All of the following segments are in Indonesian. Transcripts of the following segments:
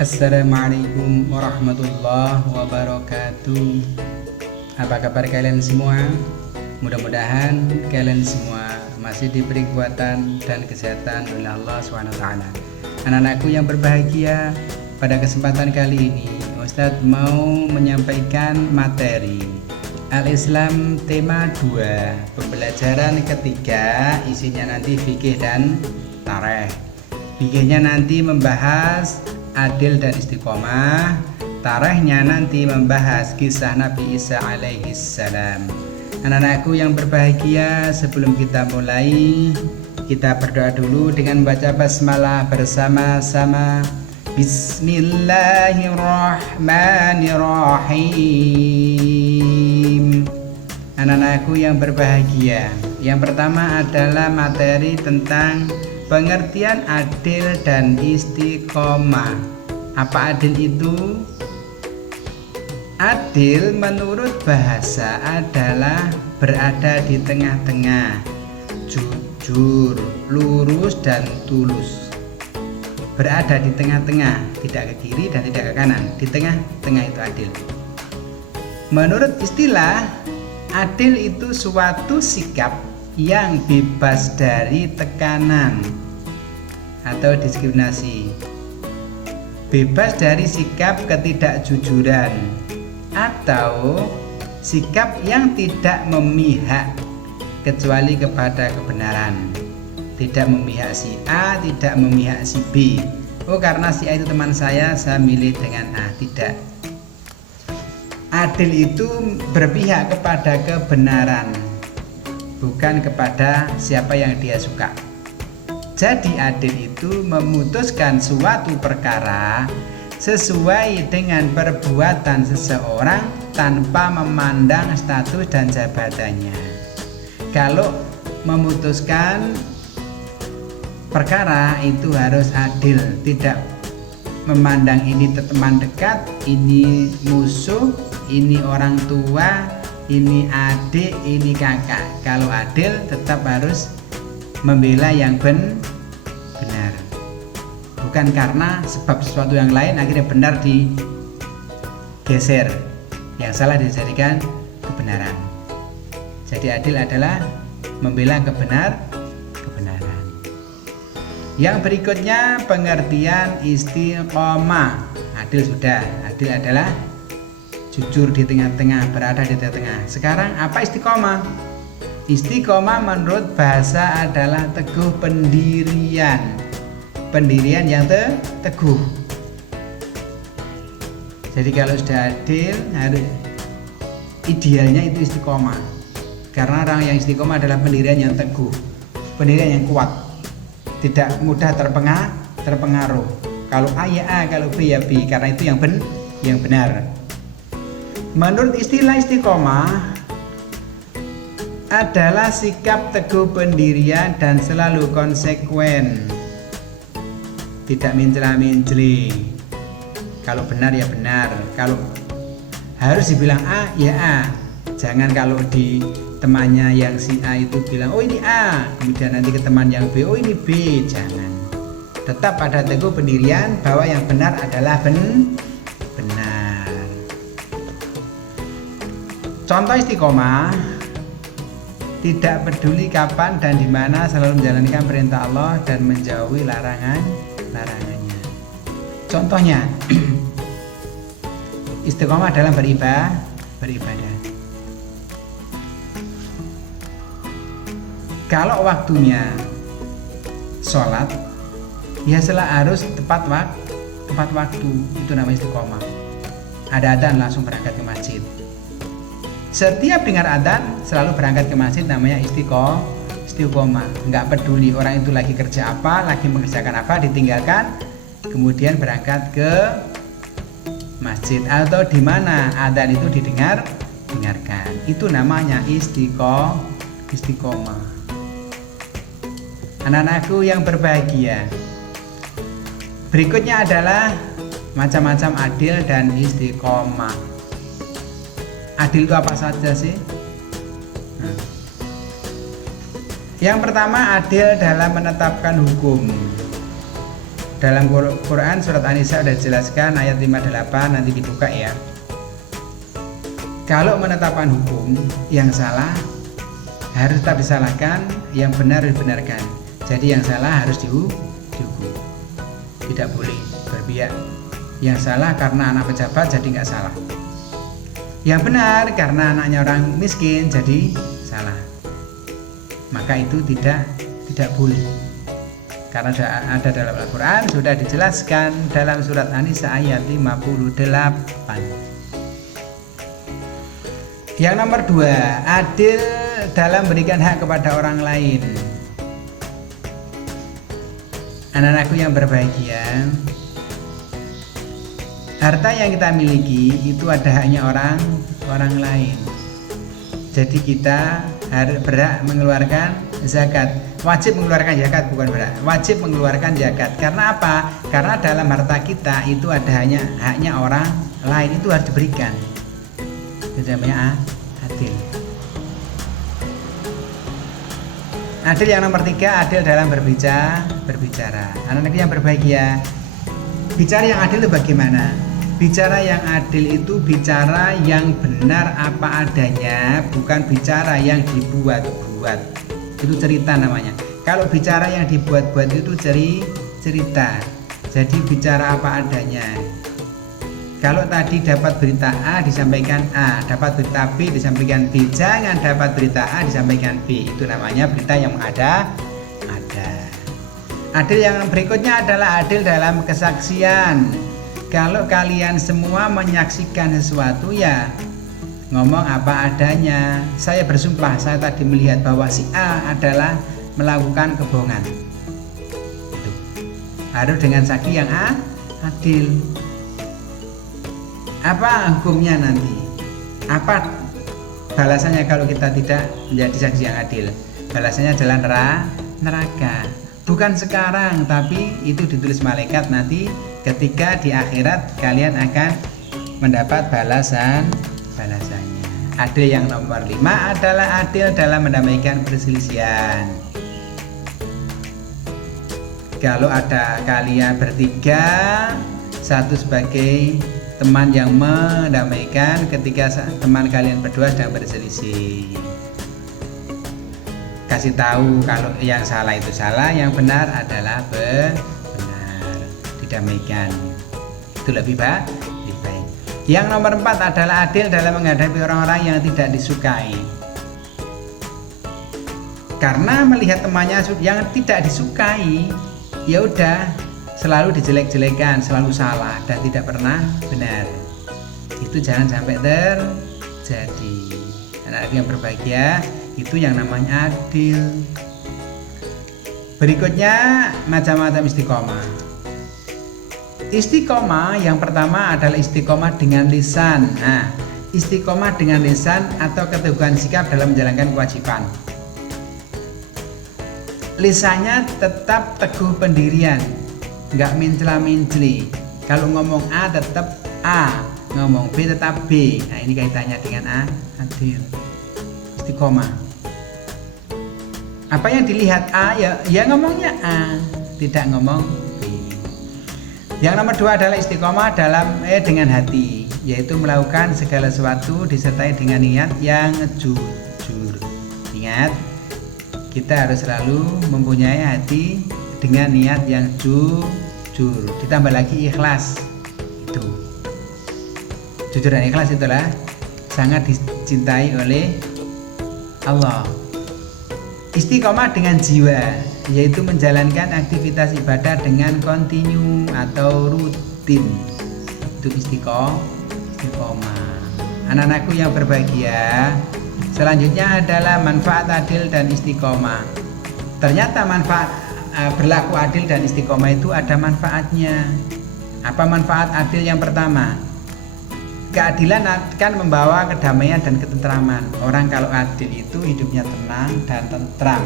Assalamualaikum warahmatullahi wabarakatuh. Apa kabar kalian semua? Mudah-mudahan kalian semua masih diberi kekuatan dan kesehatan oleh Allah SWT. Anak-anakku yang berbahagia, pada kesempatan kali ini Ustadz mau menyampaikan materi Al-Islam tema 2, pembelajaran ketiga, isinya nanti fikih dan tarikh. Fikihnya nanti membahas adil dan istiqomah, tarikhnya nanti membahas kisah Nabi Isa alaihi salam. Anak-anakku yang berbahagia, sebelum kita mulai, kita berdoa dulu dengan baca basmalah bersama-sama. Bismillahirrahmanirrahim. Anak-anakku yang berbahagia, yang pertama adalah materi tentang pengertian adil dan istiqomah. Apa adil itu? Adil menurut bahasa adalah berada di tengah-tengah, jujur, lurus dan tulus. Berada di tengah-tengah, tidak ke kiri dan tidak ke kanan, di tengah-tengah itu adil. Menurut istilah, adil itu suatu sikap yang bebas dari tekanan atau diskriminasi, bebas dari sikap ketidakjujuran atau sikap yang tidak memihak kecuali kepada kebenaran, tidak memihak si A, tidak memihak si B. Oh, karena si A itu teman saya milih dengan A. Tidak. Adil itu berpihak kepada kebenaran, bukan kepada siapa yang dia suka. Jadi adil itu memutuskan suatu perkara sesuai dengan perbuatan seseorang tanpa memandang status dan jabatannya. Kalau memutuskan perkara itu harus adil, tidak memandang ini teman dekat, ini musuh, ini orang tua, ini adik, ini kakak. Kalau adil tetap harus membela yang benar, bukan karena sebab sesuatu yang lain akhirnya benar digeser, yang salah dijadikan kebenaran. Jadi adil adalah membela kebenaran. Yang berikutnya pengertian istiqomah. Adil sudah, adil adalah jujur di tengah-tengah, berada di tengah-tengah. Sekarang apa istiqomah? Istiqomah menurut bahasa adalah teguh pendirian, pendirian yang teguh. Jadi kalau sudah adil, harus idealnya itu istiqomah. Karena orang yang istiqomah adalah pendirian yang teguh, pendirian yang kuat, tidak mudah terpengaruh. Kalau A ya A, kalau B ya B, karena itu yang benar. Menurut istilah istiqomah adalah sikap teguh pendirian dan selalu konsekuen, tidak mencela-menceli. Kalau benar ya benar, kalau harus dibilang A ya A. Jangan kalau di temannya yang si A itu bilang oh ini A, kemudian nanti ke teman yang B oh ini B. Jangan. Tetap pada teguh pendirian bahwa yang benar adalah benar. Contoh istiqomah: tidak peduli kapan dan di mana, selalu menjalankan perintah Allah dan menjauhi larangannya. Contohnya, istiqomah dalam beribadah. Kalau waktunya sholat, ya harus tepat waktu. Itu namanya istiqomah. Ada adzan langsung berangkat ke masjid. Setiap dengar adzan selalu berangkat ke masjid, namanya istiqomah. Nggak peduli orang itu lagi kerja apa, lagi mengerjakan apa, ditinggalkan, kemudian berangkat ke masjid atau di mana adzan itu dengarkan. Itu namanya istiqomah. Anak-anakku yang berbahagia, berikutnya adalah macam-macam adil dan istiqomah. Adil itu apa saja sih? Yang pertama, adil dalam menetapkan hukum. dalam Quran surat An-Nisa sudah dijelaskan ayat 58, nanti dibuka ya. Kalau menetapkan hukum yang salah harus tetap disalahkan, yang benar dibenarkan. Jadi yang salah harus dihukum. Tidak boleh berpihak. Yang salah karena anak pejabat jadi nggak salah. Yang benar karena anaknya orang miskin jadi salah. Maka itu tidak boleh. Karena ada dalam Al-Quran sudah dijelaskan dalam surat An-Nisa ayat 58. Yang nomor 2, adil dalam berikan hak kepada orang lain. Anak-anakku yang berbahagia, harta yang kita miliki itu ada haknya orang lain. Jadi kita harus berhak mengeluarkan zakat. Wajib mengeluarkan zakat, bukan berhak. Wajib mengeluarkan zakat. Karena apa? Karena dalam harta kita itu ada haknya orang lain, itu harus diberikan. Itu namanya adil. Adil yang nomor 3, adil dalam berbicara. Anak-anak yang berbahagia, bicara yang adil itu bagaimana? Bicara yang adil itu bicara yang benar apa adanya, bukan bicara yang dibuat-buat. Itu cerita namanya. Kalau bicara yang dibuat-buat itu cerita. Jadi bicara apa adanya. Kalau tadi dapat berita A disampaikan A, dapat berita B disampaikan B, jangan dapat berita A disampaikan B. Itu namanya berita yang ada. Adil yang berikutnya adalah adil dalam kesaksian. Kalau kalian semua menyaksikan sesuatu ya ngomong apa adanya. Saya bersumpah saya tadi melihat bahwa si A adalah melakukan kebohongan. Itu harus dengan saksi yang adil. Apa hukumnya nanti? Apa balasannya kalau kita tidak menjadi saksi yang adil? Balasannya adalah neraka. Bukan sekarang, tapi itu ditulis malaikat nanti ketika di akhirat kalian akan mendapat balasannya. Adil yang nomor 5 adalah adil dalam mendamaikan perselisihan. Kalau ada kalian bertiga, satu sebagai teman yang mendamaikan ketika teman kalian berdua sedang berselisih. Kasih tahu kalau yang salah itu salah, yang benar adalah benar. Didamaikan. Itu lebih baik. Yang nomor 4 adalah adil dalam menghadapi orang-orang yang tidak disukai. Karena melihat temannya yang tidak disukai, ya udah selalu dijelek-jelekan, selalu salah dan tidak pernah benar. Itu jangan sampai terjadi. Anak-anak yang berbahagia, itu yang namanya adil. Berikutnya macam-macam istiqomah. Istiqomah yang pertama adalah istiqomah dengan lisan. Nah, istiqomah dengan lisan atau keteguhan sikap dalam menjalankan kewajiban. Lisannya tetap teguh pendirian, nggak mencela-menceli. Kalau ngomong A tetap A, ngomong B tetap B. Nah, ini kaitannya dengan adil. Istiqomah. Apa yang dilihat A ya ngomongnya A, tidak ngomong B. Yang nomor 2 adalah istiqomah dengan hati, yaitu melakukan segala sesuatu disertai dengan niat yang jujur. Ingat, kita harus selalu mempunyai hati dengan niat yang jujur. Ditambah lagi ikhlas. Itu. Jujur dan ikhlas itulah sangat dicintai oleh Allah. Istiqomah dengan jiwa, yaitu menjalankan aktivitas ibadah dengan kontinu atau rutin. Itu istiqomah. Anak-anakku yang berbahagia, selanjutnya adalah manfaat adil dan istiqomah. Ternyata manfaat berlaku adil dan istiqomah itu ada manfaatnya. Apa manfaat adil yang pertama? Keadilan akan membawa kedamaian dan ketentraman. Orang kalau adil itu hidupnya tenang dan tentram,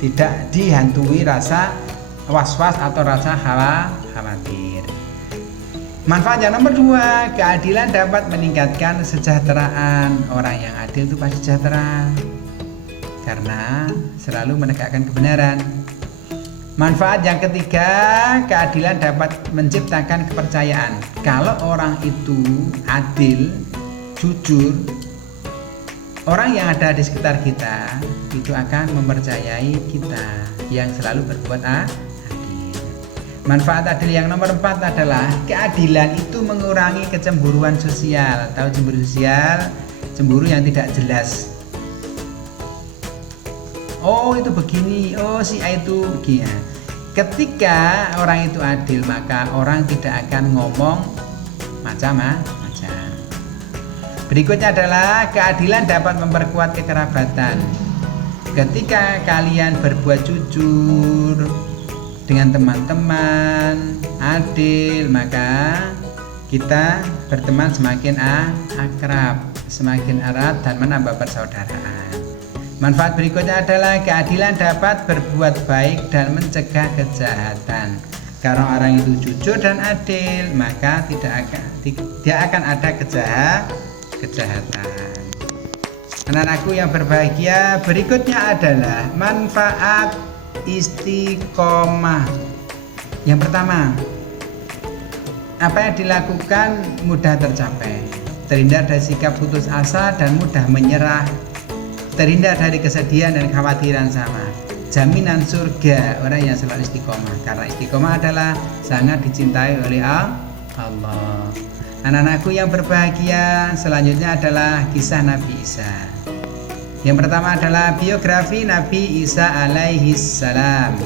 tidak dihantui rasa was-was atau rasa khawatir. Manfaat yang nomor 2, keadilan dapat meningkatkan kesejahteraan. Orang yang adil itu pasti sejahtera karena selalu menegakkan kebenaran. Manfaat yang ketiga, keadilan dapat menciptakan kepercayaan. Kalau orang itu adil, jujur, orang yang ada di sekitar kita itu akan mempercayai kita yang selalu berbuat adil. Manfaat adil yang nomor 4 adalah keadilan itu mengurangi kecemburuan sosial. Tahu cemburu sosial? Cemburu yang tidak jelas. Oh itu begini, oh si A itu begini. Ketika orang itu adil, maka orang tidak akan ngomong macam-macam. Berikutnya adalah keadilan dapat memperkuat kekerabatan. Ketika kalian berbuat jujur dengan teman-teman, adil, maka kita berteman semakin akrab, semakin erat dan menambah persaudaraan. Manfaat berikutnya adalah keadilan dapat berbuat baik dan mencegah kejahatan. Karena orang itu jujur dan adil, maka tidak akan ada kejahatan. Anak-anakku yang berbahagia, berikutnya adalah manfaat istiqomah. Yang pertama, apa yang dilakukan mudah tercapai, terhindar dari sikap putus asa dan mudah menyerah, terhindar dari kesedihan dan kekhawatiran sama. Jaminan surga orang yang selalu istiqomah, karena istiqomah adalah sangat dicintai oleh Allah. Anak-anakku yang berbahagia, selanjutnya adalah kisah Nabi Isa. Yang pertama adalah biografi Nabi Isa alaihi salam.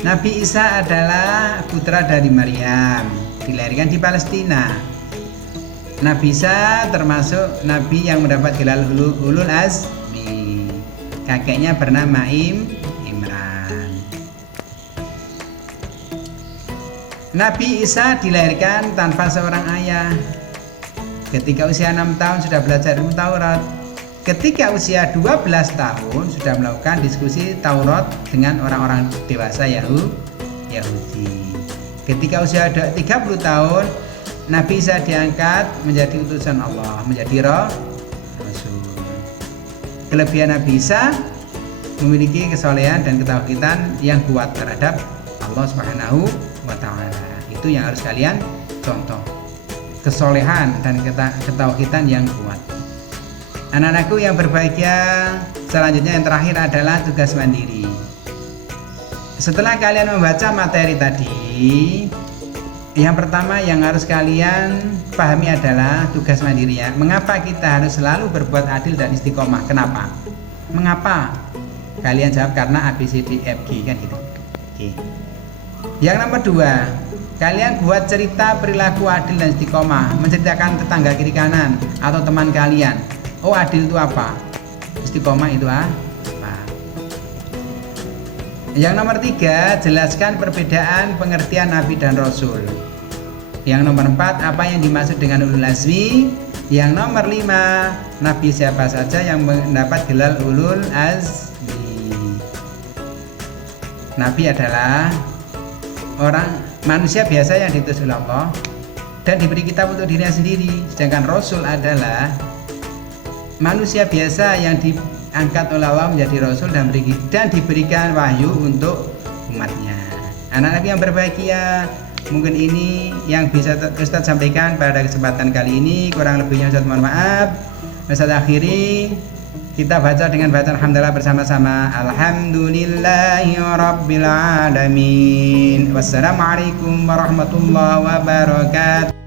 Nabi Isa adalah putra dari Maryam, dilahirkan di Palestina. Nabi Isa termasuk nabi yang mendapat gelar ulul azmi. Kakeknya bernama Imran. Nabi Isa dilahirkan tanpa seorang ayah. Ketika usia 6 tahun sudah belajar ilmu Taurat. Ketika usia 12 tahun sudah melakukan diskusi Taurat dengan orang-orang dewasa Yahudi. Ketika usia 30 tahun, Nabi Isa diangkat menjadi utusan Allah, menjadi Rasul. Kelebihan Nabi Isa memiliki kesolehan dan ketauhidan yang kuat terhadap Allah Subhanahu wa Ta'ala. Itu yang harus kalian contoh, kesolehan dan ketauhidan yang kuat. Anak-anakku yang berbahagia, selanjutnya yang terakhir adalah tugas mandiri. Setelah kalian membaca materi tadi, yang pertama yang harus kalian pahami adalah tugas mandirinya. Mengapa kita harus selalu berbuat adil dan istiqomah? Kenapa? Mengapa? Kalian jawab karena ABCDFG kan gitu. Oke. Yang nomor 2, kalian buat cerita perilaku adil dan istiqomah, menceritakan tetangga kiri kanan atau teman kalian. Oh adil itu apa? Istiqomah itu apa? Yang nomor 3, jelaskan perbedaan pengertian Nabi dan Rasul. Yang nomor 4, apa yang dimaksud dengan ulul azmi. Yang nomor 5, Nabi siapa saja yang mendapat gelar ulul azmi. Nabi adalah manusia biasa yang diutus oleh Allah dan diberi kitab untuk dirinya sendiri. Sedangkan Rasul adalah manusia biasa yang diangkat oleh Allah menjadi Rasul dan diberikan wahyu untuk umatnya. Anak-anak yang berbahagia, mungkin ini yang bisa Ustaz sampaikan pada kesempatan kali ini. Kurang lebihnya Ustaz mohon maaf. Ustaz akhiri, kita baca dengan bacaan alhamdulillah bersama-sama. Alhamdulillahirabbil alamin. Wassalamualaikum warahmatullahi wabarakatuh.